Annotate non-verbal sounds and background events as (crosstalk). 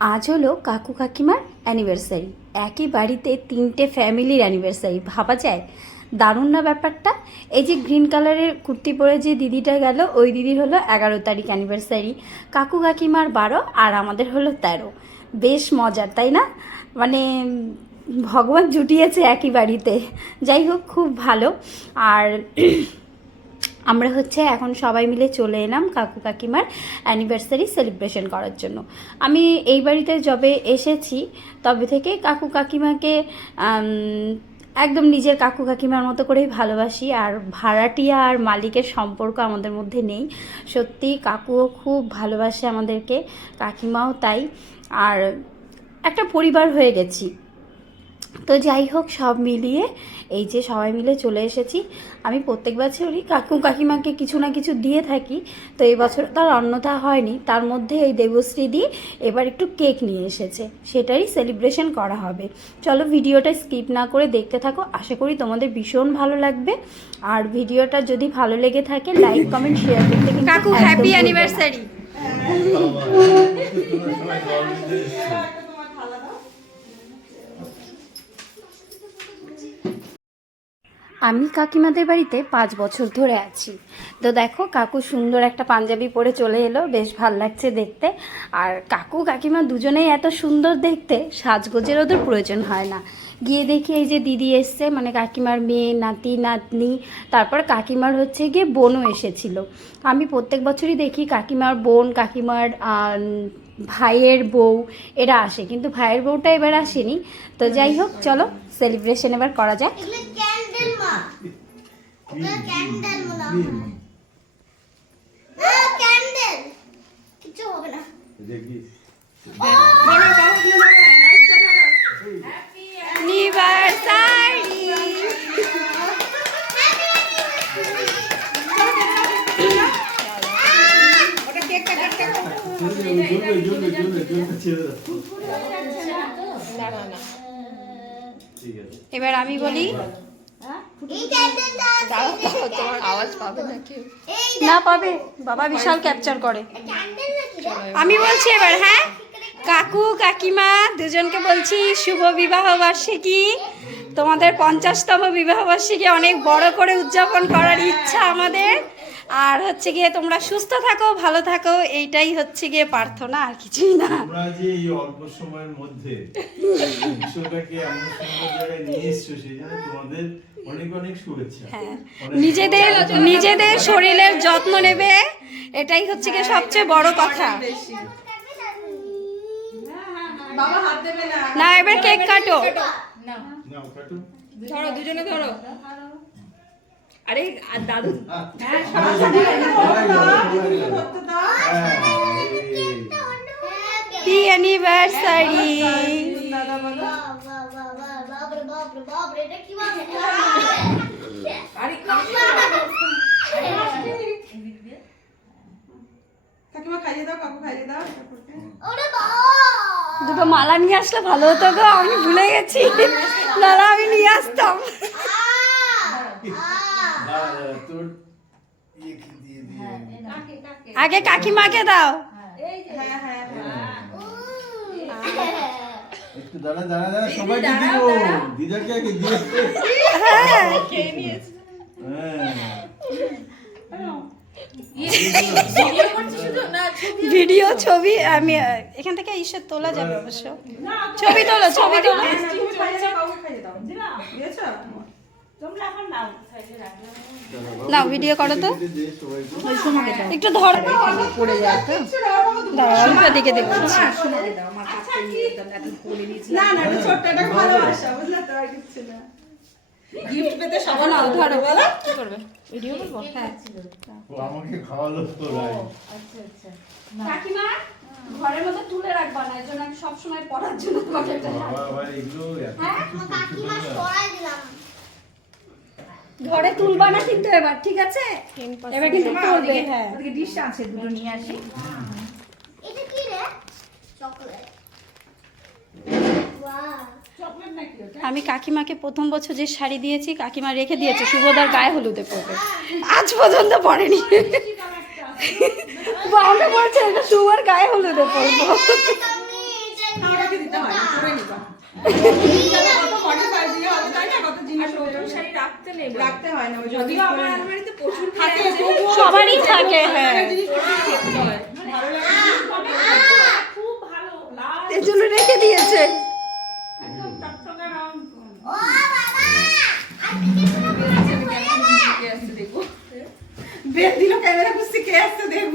আজ হলো কাকু কাকিমার অ্যানিভার্সারি একই বাড়িতে তিনটে ফ্যামিলির অ্যানিভার্সারি ভাবা যায়? দারুণ না ব্যাপারটা? এই যে গ্রিন কালারের কুর্তি পরে যে দিদিটা গেল, ওই দিদির হলো এগারো তারিখ অ্যানিভার্সারি কাকু কাকিমার বারো আর আমাদের হলো তেরো। বেশ মজার, তাই না? মানে ভগবান জুটিয়েছে একই বাড়িতে। যাই হোক, খুব ভালো। আর আমরা হচ্ছে এখন সবাই মিলে চলে এলাম কাকু কাকিমার অ্যানিভার্সারি সেলিব্রেশন করার জন্য। আমি এই বাড়িতে যবে এসেছি, তবে থেকে কাকু কাকিমাকে একদম নিজের কাকু কাকিমার মতো করেই ভালোবাসি, আর ভাড়াটিয়া আর মালিকের সম্পর্ক আমাদের মধ্যে নেই। সত্যি কাকুও খুব ভালোবাসে আমাদেরকে, কাকিমাও তাই। আর একটা পরিবার হয়ে গেছি। তো যাই হোক সব মিলিয়ে এই যে সবাই মিলে চলে এসেছি। আমি প্রত্যেক বছরই কাকু কাকিমাকে কিছু না কিছু দিয়ে থাকি তো এই বছর তার অন্যথা হয়নি। তার মধ্যে এই দেবশ্রী দি এবার একটু কেক নিয়ে এসেছে সেটারই সেলিব্রেশন করা হবে। চলো ভিডিওটা স্কিপ না করে দেখতে থাকো আশা করি তোমাদের ভীষণ ভালো লাগবে। আর ভিডিওটা যদি ভালো লেগে থাকে লাইক কমেন্ট শেয়ার করতে কিন্তু কাকু (laughs) হ্যাপি। অ্যানিভার্সারি আমি কাকিমাদের বাড়িতে পাঁচ বছর ধরে আছি। তো দেখো, কাকু সুন্দর একটা পাঞ্জাবি পরে চলে এলো, বেশ ভালো লাগছে দেখতে। আর কাকু কাকিমা দুজনেই এত সুন্দর দেখতে, সাজগোজের ওদের প্রয়োজন হয় না। গিয়ে দেখি এই যে দিদি এসছে মানে কাকিমার মেয়ে, নাতি, নাতনি, তারপর কাকিমার হচ্ছে গিয়ে বোনও এসেছিল। আমি প্রত্যেক বছরই দেখি কাকিমার বোন, কাকিমার ভাইয়ের বউ, এরা আসে। কিন্তু ভাইয়ের বউটা এবার আসেনি। তো যাই হোক, চলো সেলিব্রেশন এবার করা এগুলো ক্যান্ডেল মনে হয় ক্যান্ডেল কিছু হবে না অ্যানিভার্সারি এবার আমি বলি না না পাবে। বাবা বিশাল ক্যাপচার করে। আমি বলছি এবার হ্যাঁ? কাকু, কাকিমা, দুজনকে বলছি শুভ বিবাহ বার্ষিকী তোমাদের পঞ্চাশতম বিবাহ বার্ষিকী অনেক বড় করে উদযাপন করার ইচ্ছা আমাদের। আর হচ্ছে গিয়ে তোমরা সুস্থ থাকো ভালো থাকো এইটাই হচ্ছে গিয়ে প্রার্থনা আর কিছুই না। তোমরা যে এই অল্প সময়ের মধ্যে বিশ্বটাকে এমন সুন্দর জায়গায় নিয়ে এসছো সেই জন্য তোমাদের অনেক অনেক শুভেচ্ছা। হ্যাঁ। নিজেদের নিজেদের শরীরের যত্ন নেবে এটাই হচ্ছে গিয়ে সবচেয়ে বড় কথা। না এবার কেক কাটো। নাও, কাটো। ধরো দুজনে ধরো। আরে আর দাদু হ্যাঁ। হ্যাঁ, অ্যানিভার্সারি ওরে বাবা দুটো মালা নিয়ে আসলে ভালো হতো গো আমি ভুলে গেছি। লালা আমি নিয়ে আসতাম। আগে কাকিমাকে দাও হ্যাঁ হ্যাঁ হ্যাঁ ভিডিও ছবি আমি এখান থেকে ঈশ্বর তোলা যাবে অবশ্য ছবি তোলো ছবি তোলো তুমি খাইয়ে দাও কাউকে খাইয়ে দাও দিয়েছ নাও ভিডিও করো তো। একটু ধর। দাঁড়াও অল্প দিকে দেখছি। না না এটা ভালোবাসা বুঝলে তো আর কিছু না। (laughs) গিফট পেতে সবার নাও ধরো বলো। কি করবে? ভিডিও করব? হ্যাঁ। ও আমাকে খাওয়ালো তো রাই কাকিমা ঘরের মধ্যে তুলে রাখবা না আমি সবসময় পড়ার জন্য তোমাকে একটা হ্যাঁ? কাকিমা পারি না। সরাই দিলাম ঘরে তুলবা না কিন্তু এবার ঠিক আছে? এবার কিন্তু করবে হ্যাঁ। ওদিকে ডিশ আছে দুটো নিয়ে আসি। এটা কি রে? চকলেট। আমি কাকিমাকে প্রথম বছর যে শাড়ি দিয়েছি কাকিমা রেখে দিয়েছে শুভদার গায়ে হলুদে পড়বে আজ পর্যন্ত পড়েনি বাবা বলছে এটা শুভর গায়ে হলুদে পড়ব দিতে হয়? রাখতে নেই রাখতে হয় না যদিও আমার আলমারিতে প্রচুর থাকে, থাকে সবারই থাকে, হ্যাঁ। যে জিনিস ভালো লাগে। খুব ভালো এর জন্য রেখে দিয়েছে। একদম টকটকা রং ও বাবা বের দিল ক্যামেরা খুঁজছি কে আসছে দেখব?